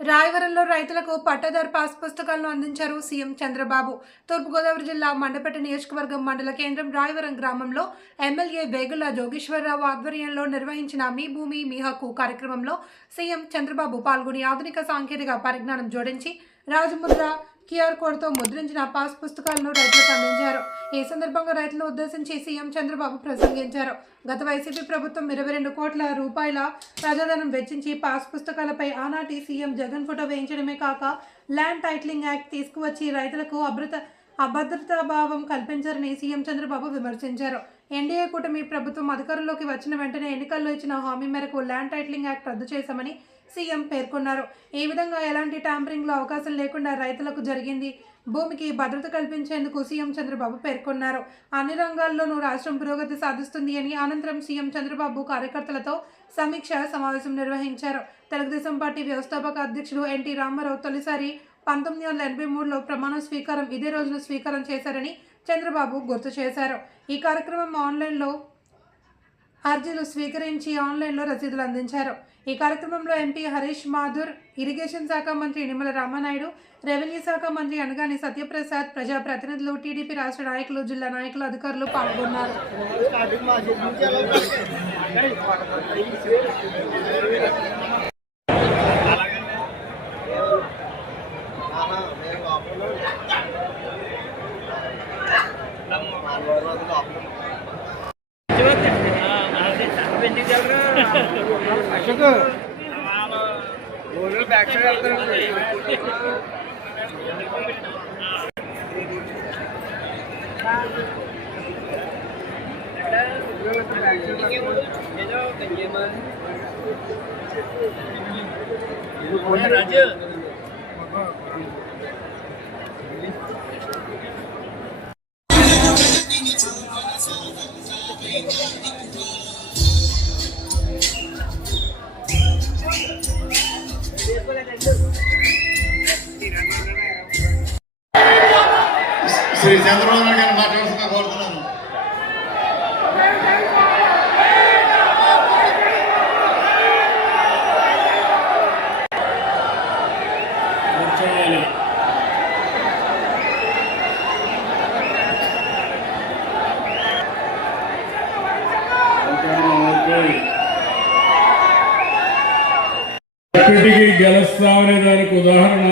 రాయవరంలో రైతులకు పట్టాదారు పాస్ పుస్తకాలను అందించారు సీఎం చంద్రబాబు. తూర్పుగోదావరి జిల్లా మండపేట నియోజకవర్గం మండల కేంద్రం రాయవరం గ్రామంలో ఎమ్మెల్యే వేగుల జోగేశ్వరరావు ఆధ్వర్యంలో నిర్వహించిన మీ భూమి మీ హక్కు కార్యక్రమంలో సీఎం చంద్రబాబు పాల్గొని ఆధునిక సాంకేతిక పరిజ్ఞానం జోడించి రాజముద్ర క్యూఆర్ కోడ్తో ముద్రించిన పాస్ పుస్తకాలను రైతులకు అందించారు. ఈ సందర్భంగా రైతులను ఉద్దేశించి సీఎం చంద్రబాబు ప్రసంగించారు. గత వైసీపీ ప్రభుత్వం 22 కోట్ల రూపాయల ప్రజాధనం వెచ్చించి పాస్ పుస్తకాలపై ఆనాటి సీఎం జగన్ ఫోటో వేయించడమే కాక ల్యాండ్ టైటిలింగ్ యాక్ట్ తీసుకువచ్చి రైతులకు అభద్రతా భావం కల్పించారని సీఎం చంద్రబాబు విమర్శించారు. ఎన్డీఏ కూటమి ప్రభుత్వం అధికారంలోకి వచ్చిన వెంటనే ఎన్నికల్లో ఇచ్చిన హామీ మేరకు ల్యాండ్ టైటిలింగ్ యాక్ట్ రద్దు చేశామని సీఎం పేర్కొన్నారు. ఈ విధంగా ఎలాంటి ట్యాంపరింగ్లో అవకాశం లేకుండా రైతులకు జరిగింది. భూమికి భద్రత కల్పించేందుకు సీఎం చంద్రబాబు పేర్కొన్నారు. అన్ని రంగాల్లోనూ రాష్ట్రం పురోగతి సాధిస్తుంది అని అనంతరం సీఎం చంద్రబాబు కార్యకర్తలతో సమీక్ష సమావేశం నిర్వహించారు. తెలుగుదేశం పార్టీ వ్యవస్థాపక అధ్యక్షుడు ఎన్టీ రామారావు తొలిసారి 1983లో ప్రమాణ స్వీకారం ఇదే రోజున స్వీకారం చేశారని చంద్రబాబు గుర్తు చేశారు. ఈ కార్యక్రమం ఆన్లైన్లో అర్జీలు స్వీకరించి ఆన్లైన్లో రసీదులు అందించారు. ఈ కార్యక్రమంలో ఎంపీ హరీష్ మాథుర్, ఇరిగేషన్ శాఖ మంత్రి నిమ్మల రామనాయుడు, రెవెన్యూ శాఖ మంత్రి అనగాని సత్యప్రసాద్, ప్రజాప్రతినిధులు, టీడీపీ రాష్ట్ర నాయకులు, జిల్లా నాయకులు, అధికారులు పాల్గొన్నారు. बैक साइड राजू శ్రీ చంద్రబాబు నాయుడు గారిని మాట్లాడుతున్నా కోరుతున్నాను. ఎప్పటికీ గెలుస్తామనే దానికి ఉదాహరణ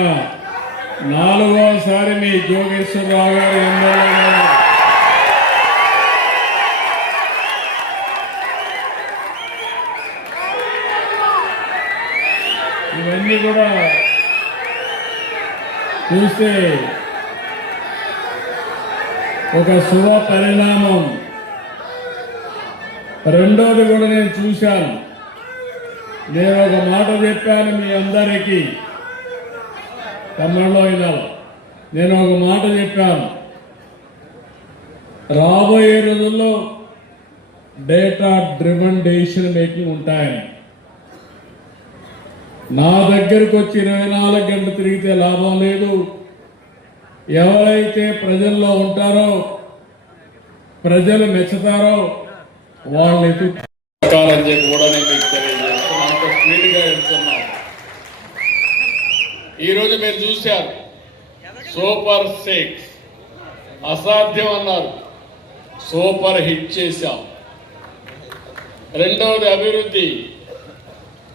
4వసారి మీ జోగేశ్వరరావు గారు ఎమ్మెల్యే. ఇవన్నీ కూడా చూస్తే ఒక శుభ పరిణామం. రెండోది కూడా నేను చూశాను. నేను ఒక మాట చెప్పాను మీ అందరికీ, తమిళలో అయినా నేను ఒక మాట చెప్పాను. రాబోయే రోజుల్లో డేటా డ్రివెన్ డెసిషన్ మేకింగ్ ఉంటాయని. నా దగ్గరకు వచ్చి 24 గంటలు తిరిగితే లాభం లేదు. ఎవరైతే ప్రజల్లో ఉంటారో, ప్రజలు మెచ్చుతారో వాళ్ళని ఎత్తుకాలని చెప్పి కూడా నేను మీకు తెలియజేస్తున్నాను. అంత స్పీడ్గా వెళ్తున్నాం. ఈరోజు మీరు చూశారు, సూపర్ 6 అసాధ్యం అన్నారు, సూపర్ హిట్ చేశాం. రెండవది అభివృద్ధి.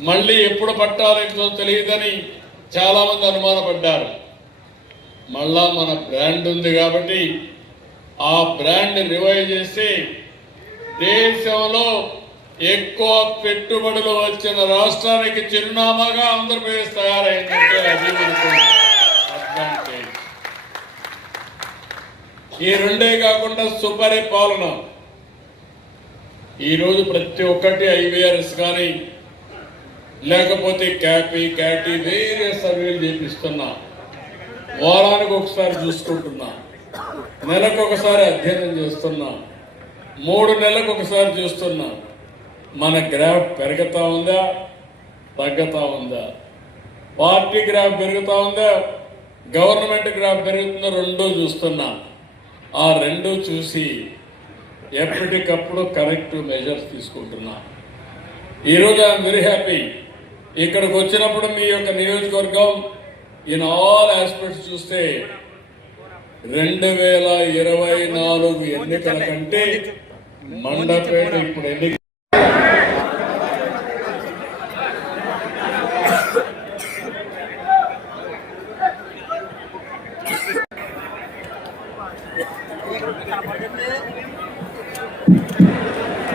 మళ్ళీ ఎప్పుడు పట్టాలేదో తెలియదని చాలామంది అనుమానపడ్డారు. మళ్ళా మన బ్రాండ్ ఉంది కాబట్టి ఆ బ్రాండ్ రివైవ్ చేసి దేశంలో ఎక్కువ పెట్టుబడులు వచ్చిన రాష్ట్రానికి చిరునామాగా ఆంధ్రప్రదేశ్ తయారైందంటే అది మనకు అడ్వాంటేజ్. ఈ రెండే కాకుండా సుపరిపాలన. ఈరోజు ప్రతి ఒక్కటి ఐవీఆర్ఎస్ కానీ లేకపోతే క్యాటీ వేరే సర్వేలు చేపిస్తున్నా, వారానికి ఒకసారి చూసుకుంటున్నా, నెలకు ఒకసారి అధ్యయనం చేస్తున్నా, 3 నెలలకు ఒకసారి చూస్తున్నా. మన గ్రాఫ్ పెరుగుతూ ఉందా, తగ్గుతూ ఉందా? పార్టీ గ్రాఫ్ పెరుగుతూ ఉందా, గవర్నమెంట్ గ్రాఫ్ పెరుగుతుందో రెండూ చూస్తున్నా. ఆ రెండూ చూసి ఎప్పటికప్పుడు కరెక్ట్ మెజర్స్ తీసుకుంటున్నా. ఈరోజు ఐఎమ్ వెరీ హ్యాపీ. ఇక్కడికి వచ్చినప్పుడు మీ యొక్క నియోజకవర్గం ఇన్ ఆల్ ఆస్పెక్ట్స్ చూస్తే 2024 ఎన్నికల కంటే మండపేట ఇప్పుడు ఎన్నిక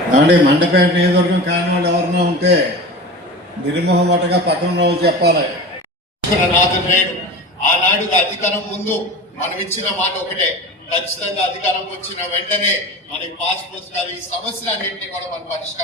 కాబట్టి మండపేట నియోజకవర్గం కాని వాళ్ళు ఎవరన్నా ఉంటే నిర్మోహమాటగా పక్కన వాళ్ళు చెప్పాలి. నాథన్ రేడు ఆనాడు అధికారం ముందు మనం ఇచ్చిన మాట ఒకటే, ఖచ్చితంగా అధికారం వచ్చిన వెంటనే మనకి పాస్ పుస్తకాలు ఈ సమస్యలన్నింటినీ కూడా మనం పరిష్కారం